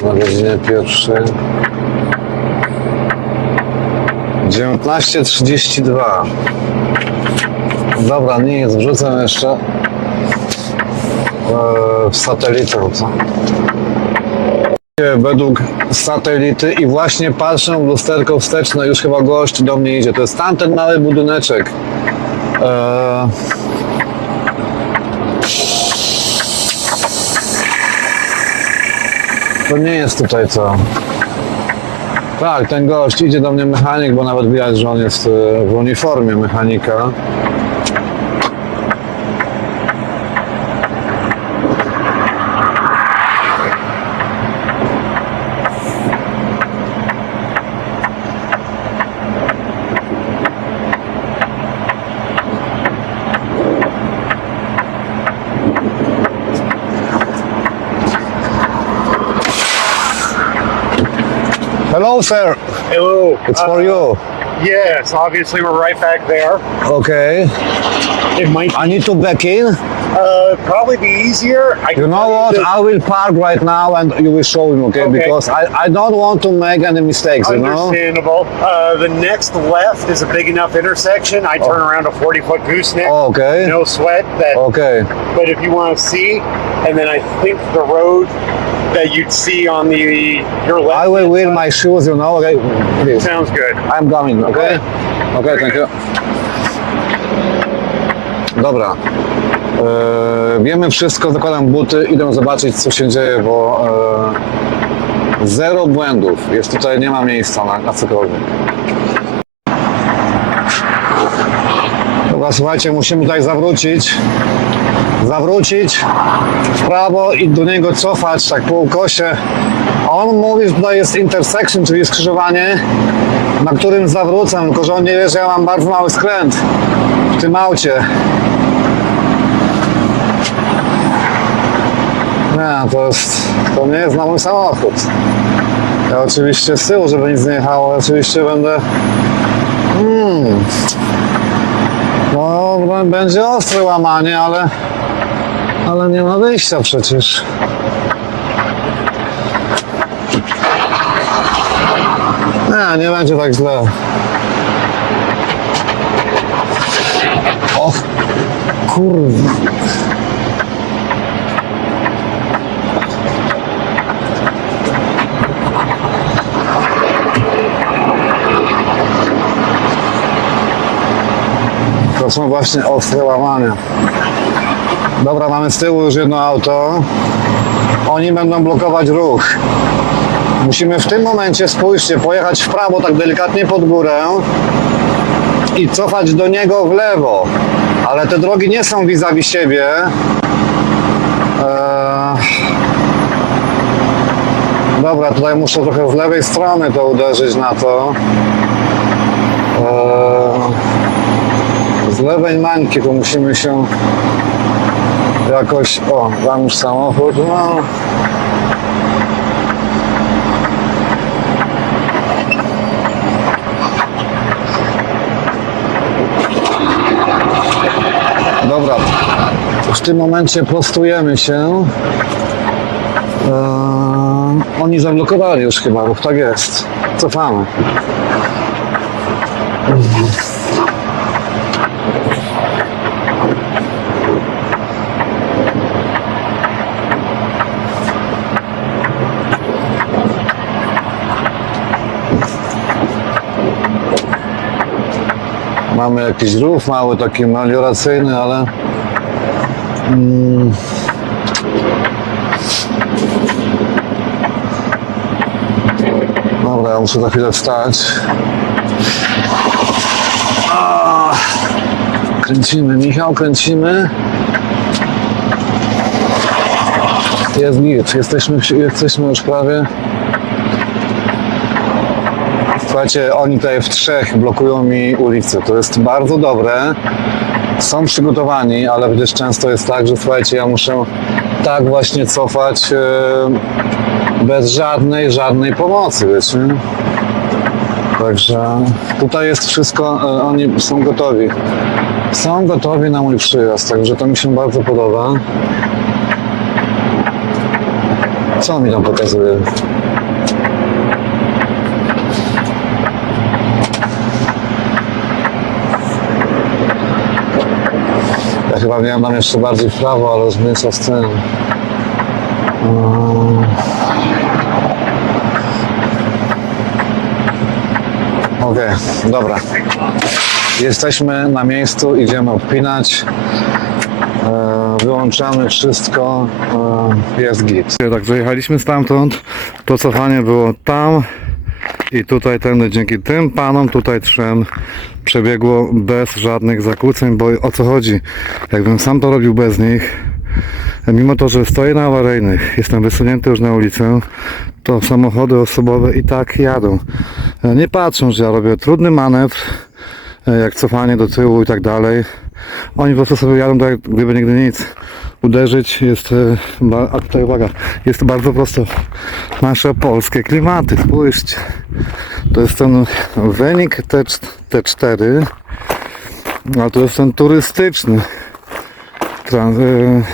na godzinie pierwszej. 19:32. Dobra, nic, wrzucę jeszcze w satelitę. Co? Według satelity i właśnie patrzę w lusterko wsteczne, już chyba gość do mnie idzie. To jest tamten mały budyneczek. To nie jest tutaj co. Tak, ten gość idzie do mnie mechanik, bo nawet widać, że on jest w uniformie mechanika. Hello, sir. Hello. It's for you. Yes, obviously we're right back there. Okay. It might I need to back in. probably be easier. I You can know tell what? that- I will park right now and you will show him, okay? Okay. Because I don't want to make any mistakes, you know? Understandable. The next left is a big enough intersection. I turn around a 40-foot gooseneck. Okay. No sweat. That. Okay. But if you want to see, and then I think the road that you'd see on your left. I will wear my shoes, you know, okay? Please. Sounds good. I'm coming, okay? Okay, thank you. Dobra. Wiemy wszystko, zakładam buty, idę zobaczyć co się dzieje, bo zero błędów. Jest tutaj, nie ma miejsca na cokolwiek. Dobra, słuchajcie, musimy tutaj zawrócić w prawo i do niego cofać, tak po ukosie. On mówi, że tutaj jest intersection, czyli skrzyżowanie, na którym zawrócę, tylko że on nie wie, że ja mam bardzo mały skręt w tym aucie. Nie, to nie jest na mój samochód. Ja oczywiście z tyłu, żeby nic nie jechało, oczywiście będę... No, będzie ostre łamanie, ale nie ma wyjścia przecież. Nie będzie tak źle. Och, kurwa. To są właśnie ostre łamania. Dobra, mamy z tyłu już jedno auto. Oni będą blokować ruch. Musimy w tym momencie, spójrzcie, pojechać w prawo tak delikatnie pod górę i cofać do niego w lewo. Ale te drogi nie są vis-a-vis siebie. Dobra, tutaj muszę trochę z lewej strony to uderzyć na to. Z lewej mańki to musimy się jakoś... O, tam już samochód, no. Dobra, w tym momencie prostujemy się. Oni zablokowali już chyba ruch, tak jest. Cofamy. Mamy jakiś rów mały, taki melioracyjny, ale dobra, ja muszę za chwilę wstać. Kręcimy, Michał, kręcimy. Jest git, jesteśmy już prawie. Słuchajcie, oni tutaj w trzech blokują mi ulicę. To jest bardzo dobre. Są przygotowani, ale przecież często jest tak, że słuchajcie, ja muszę tak właśnie cofać bez żadnej pomocy, wiecie. Także tutaj jest wszystko, oni są gotowi. Są gotowi na mój przyjazd, także to mi się bardzo podoba. Co mi tam pokazuje? Ja chyba miałem tam jeszcze bardziej w prawo, ale już mniejsza z tym. Okej, dobra. Jesteśmy na miejscu, idziemy odpinać. Wyłączamy wszystko, jest git. Także jechaliśmy stamtąd, to cofanie było tam i tutaj tędy dzięki tym panom tutaj trzem przebiegło bez żadnych zakłóceń, bo o co chodzi? Jakbym sam to robił bez nich, mimo to, że stoję na awaryjnych, jestem wysunięty już na ulicę, to samochody osobowe i tak jadą. Nie patrzą, że ja robię trudny manewr, jak cofanie do tyłu i tak dalej. Oni po prostu sobie jadą tak, gdyby nigdy nic. uderzyć jest, a tutaj uwaga, jest bardzo prosto. Nasze polskie klimaty, spójrzcie. To jest ten wynik T4, a to jest ten turystyczny.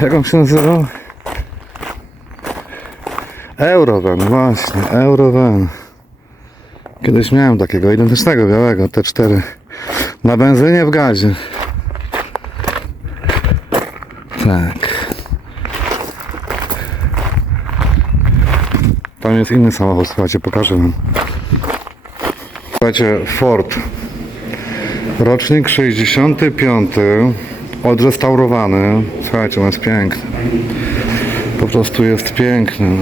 Jak on się nazywał? Eurovan, właśnie, Eurovan. Kiedyś miałem takiego identycznego, białego T4. Na benzynie w gazie. Tak. Tam jest inny samochód, słuchajcie, pokażę wam. Słuchajcie, Ford. Rocznik 65. Odrestaurowany. Słuchajcie, on jest piękny. Po prostu jest piękny.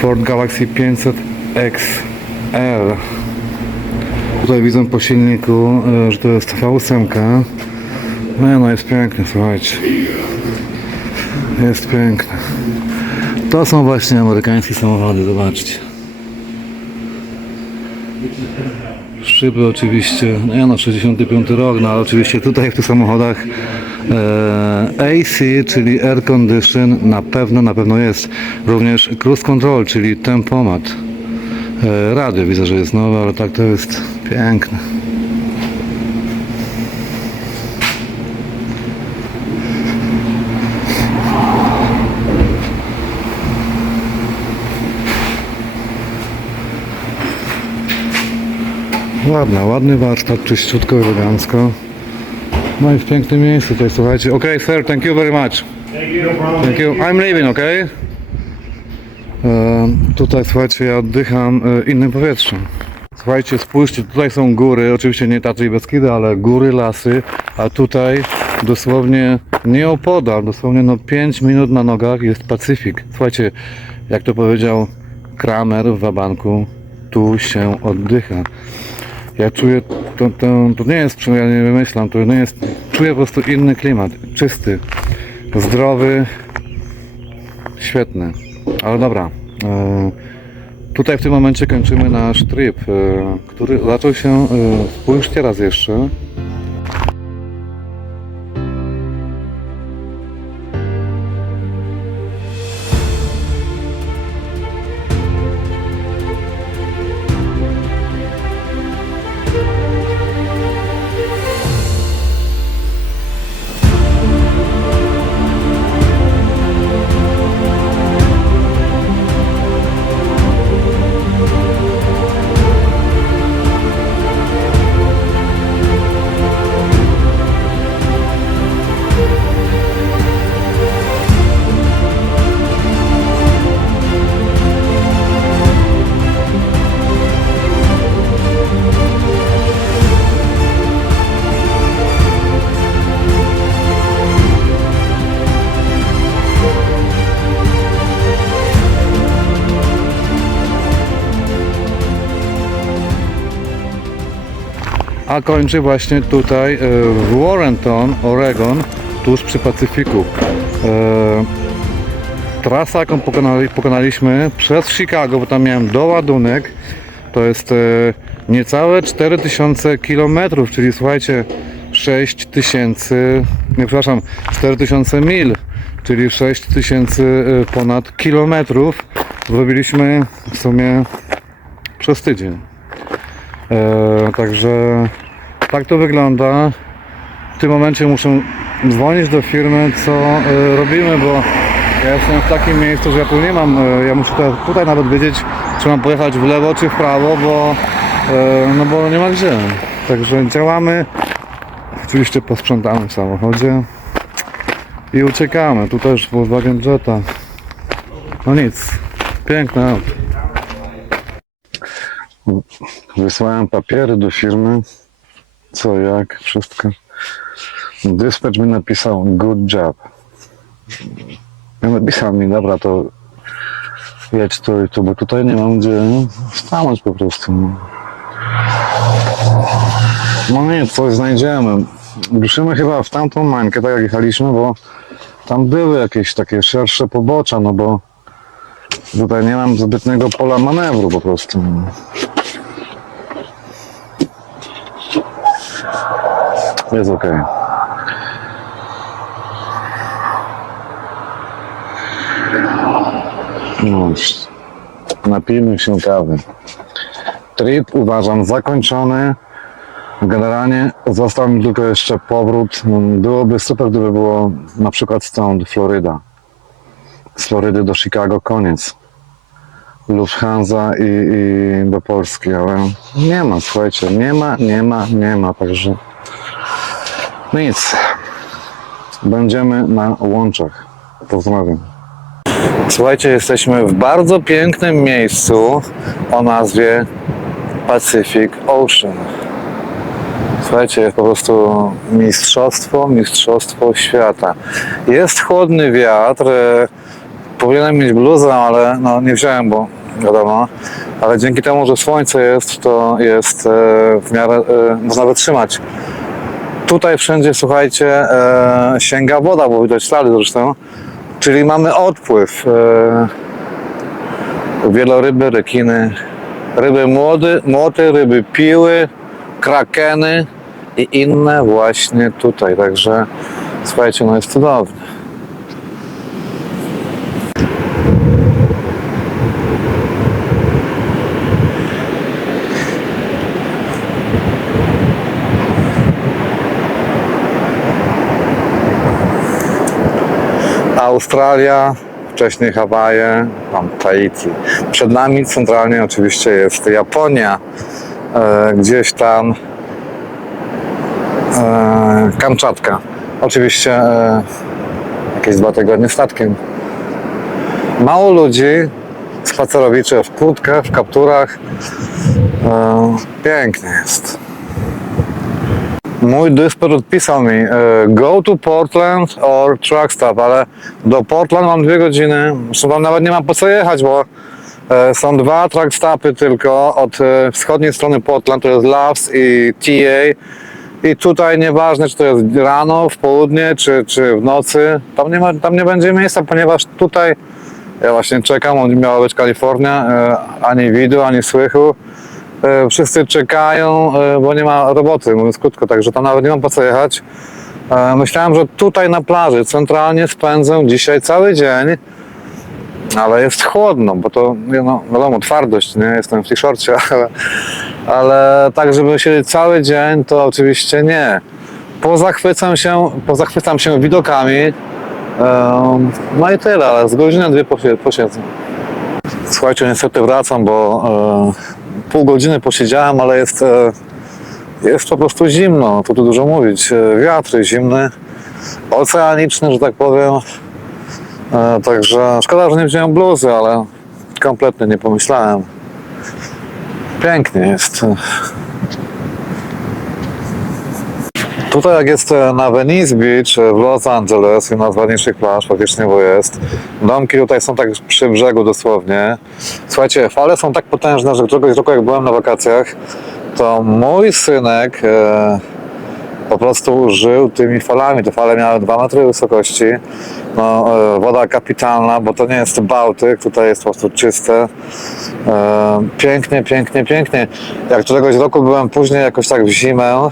Ford Galaxy 500 XL. Tutaj widzę po silniku, że to jest V8. No jest piękny, słuchajcie. Jest piękny. To są właśnie amerykańskie samochody, zobaczcie. Szyby oczywiście, 65 rok, no ale oczywiście tutaj w tych samochodach AC, czyli Air Condition na pewno jest. Również Cruise Control, czyli tempomat. Radio widzę, że jest nowe, ale tak to jest piękne. Ładny warsztat, czyściutko, elegancko. No i w pięknym miejscu tutaj, słuchajcie. Okay, sir, thank you very much. Thank you. I'm leaving, okay? Tutaj, słuchajcie, ja oddycham innym powietrzem. Słuchajcie, spójrzcie, tutaj są góry, oczywiście nie Tatry i Beskidy, ale góry, lasy, a tutaj dosłownie nieopodal, dosłownie 5 minut na nogach jest Pacyfik. Słuchajcie, jak to powiedział Kramer w Wabanku, tu się oddycha. Ja czuję, to nie jest, ja nie wymyślam, to nie jest, czuję po prostu inny klimat, czysty, zdrowy, świetny. Ale dobra, tutaj w tym momencie kończymy nasz trip, który zaczął się, spójrzcie raz jeszcze. A kończy właśnie tutaj w Warrenton, Oregon, tuż przy Pacyfiku. Trasa, jaką pokonaliśmy przez Chicago, bo tam miałem doładunek, to jest niecałe 4000 km, czyli słuchajcie, 4000 mil, czyli 6000 ponad kilometrów zrobiliśmy w sumie przez tydzień. Także tak to wygląda. W tym momencie muszę dzwonić do firmy, co robimy, bo ja jestem w takim miejscu, że ja tu nie mam, ja muszę tutaj nawet wiedzieć, czy mam pojechać w lewo czy w prawo, bo no bo nie ma gdzie. Także działamy, oczywiście posprzątamy w samochodzie i uciekamy. Tu też Volkswagen Jetta. No nic, piękne auto. Wysłałem papiery do firmy, co, jak, wszystko. Dyspatch mi napisał good job. Napisał mi, dobra, to jedź tu i tu, bo tutaj nie mam gdzie stanąć po prostu. No nie, coś znajdziemy. Ruszymy chyba w tamtą mańkę, tak jak jechaliśmy, bo tam były jakieś takie szersze pobocza, no bo tutaj nie mam zbytniego pola manewru po prostu. Jest ok. No, napijmy się kawy. Trip uważam zakończony. Generalnie został mi tylko jeszcze powrót. Byłoby super, gdyby było na przykład stąd Floryda. Z Florydy do Chicago koniec. Lufthansa i do Polski, ale nie ma, słuchajcie, nie ma, także nic. Będziemy na łączach. Pozdrawiam. Słuchajcie, jesteśmy w bardzo pięknym miejscu o nazwie Pacific Ocean. Słuchajcie, jest po prostu mistrzostwo świata. Jest chłodny wiatr. Powinienem mieć bluzę, ale no, nie wziąłem, bo wiadomo. Ale dzięki temu, że słońce jest, to jest w miarę można wytrzymać. Tutaj wszędzie, słuchajcie, sięga woda, bo widać ślady zresztą. Czyli mamy odpływ. Wieloryby, rekiny, ryby młoty, ryby piły, krakeny i inne właśnie tutaj. Także słuchajcie, no jest cudownie. Australia, wcześniej Hawaje, tam Tahiti. Przed nami centralnie oczywiście jest Japonia, gdzieś tam Kamczatka. Oczywiście jakieś 2 tygodnie statkiem. Mało ludzi, spacerowicze w kurtkach, w kapturach. Pięknie jest. Mój dysper odpisał mi go to Portland or truck stop, ale do Portland mam 2 godziny. Zresztą tam nawet nie mam po co jechać, bo są 2 truck stopy tylko od wschodniej strony Portland, to jest Loves i TA. I tutaj nieważne, czy to jest rano, w południe, czy w nocy, tam nie będzie miejsca, ponieważ tutaj ja właśnie czekam, miała być Kalifornia, ani widu, ani słychu. Wszyscy czekają, bo nie ma roboty, mówiąc krótko, także tam nawet nie mam po co jechać. Myślałem, że tutaj na plaży centralnie spędzę dzisiaj cały dzień, ale jest chłodno, bo to, no wiadomo, twardość, nie? Jestem w t-shircie, ale tak, żeby siedzieć cały dzień, to oczywiście nie. Pozachwycam się widokami, no i tyle, ale z godziny 2 posiedzę. Słuchajcie, niestety wracam, bo pół godziny posiedziałem, ale jest po prostu zimno, tu dużo mówić. Wiatr zimny, oceaniczny, że tak powiem. Także szkoda, że nie wziąłem bluzy, ale kompletnie nie pomyślałem. Pięknie jest. Tutaj jak jest na Venice Beach w Los Angeles, jedna z ładniejszych plaż faktycznie, bo jest. Domki tutaj są tak przy brzegu dosłownie. Słuchajcie, fale są tak potężne, że któregoś roku jak byłem na wakacjach, to mój synek po prostu żył tymi falami. Te fale miały 2 metry wysokości. No, woda kapitalna, bo to nie jest Bałtyk, tutaj jest po prostu czyste. Pięknie, pięknie, pięknie. Jak któregoś roku byłem później jakoś tak w zimę,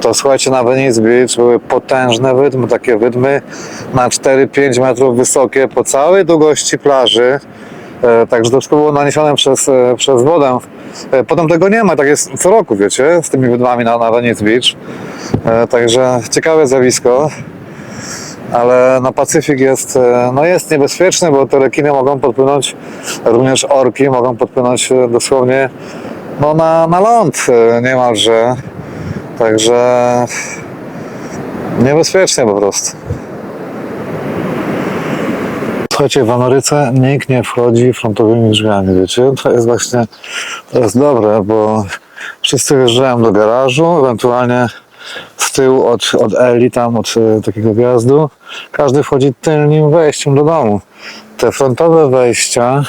to słuchajcie, na Venice Beach były potężne wydmy, takie wydmy na 4-5 metrów wysokie po całej długości plaży. Także to wszystko było naniesione przez wodę. Potem tego nie ma, tak jest co roku, wiecie, z tymi wydmami na Venice Beach. Także ciekawe zjawisko. Ale na Pacyfik jest, no jest niebezpieczny, bo te rekiny mogą podpłynąć, również orki mogą podpłynąć dosłownie no, na ląd niemalże. Także niebezpiecznie po prostu. Słuchajcie, w Ameryce nikt nie wchodzi frontowymi drzwiami, wiecie? To jest dobre, bo wszyscy wjeżdżają do garażu, ewentualnie z tyłu od Eli, tam od takiego wjazdu. Każdy wchodzi tylnym wejściem do domu. Te frontowe wejścia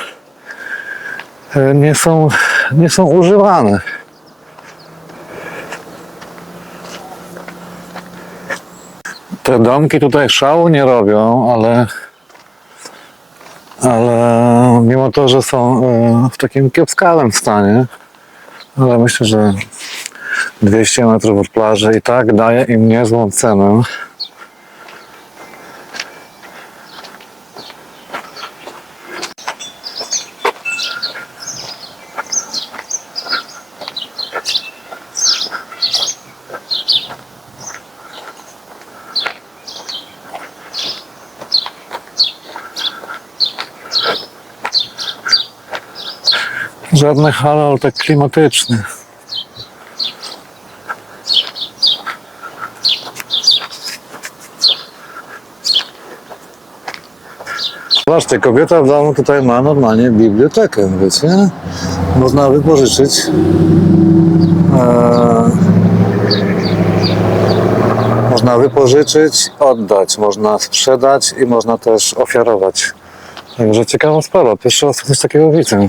nie są używane. Te domki tutaj szału nie robią, ale mimo to, że są w takim kiepskawym stanie, ale myślę, że 200 metrów od plaży i tak daje im niezłą cenę. Żadny halal tak klimatyczny. Zobaczcie, kobieta w domu tutaj ma normalnie bibliotekę, wiecie? Można wypożyczyć można wypożyczyć, oddać, można sprzedać i można też ofiarować. Także ciekawa sprawa, pierwszy raz coś takiego widzę.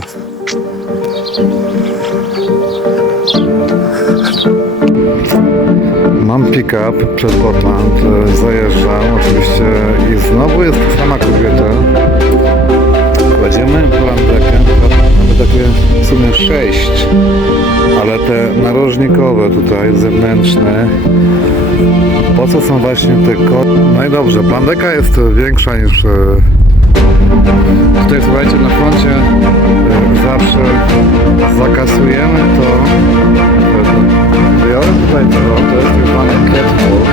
Mam pick-up przez Portland, zajeżdżam oczywiście i znowu jest ta sama kobieta. Kładziemy plandekę, mamy takie w sumie 6, ale te narożnikowe tutaj, zewnętrzne, po co są właśnie te No i dobrze, plandeka jest większa niż tutaj, słuchajcie, na froncie zawsze zakasujemy to. Biorę tutaj to jest tak zwany catwalk.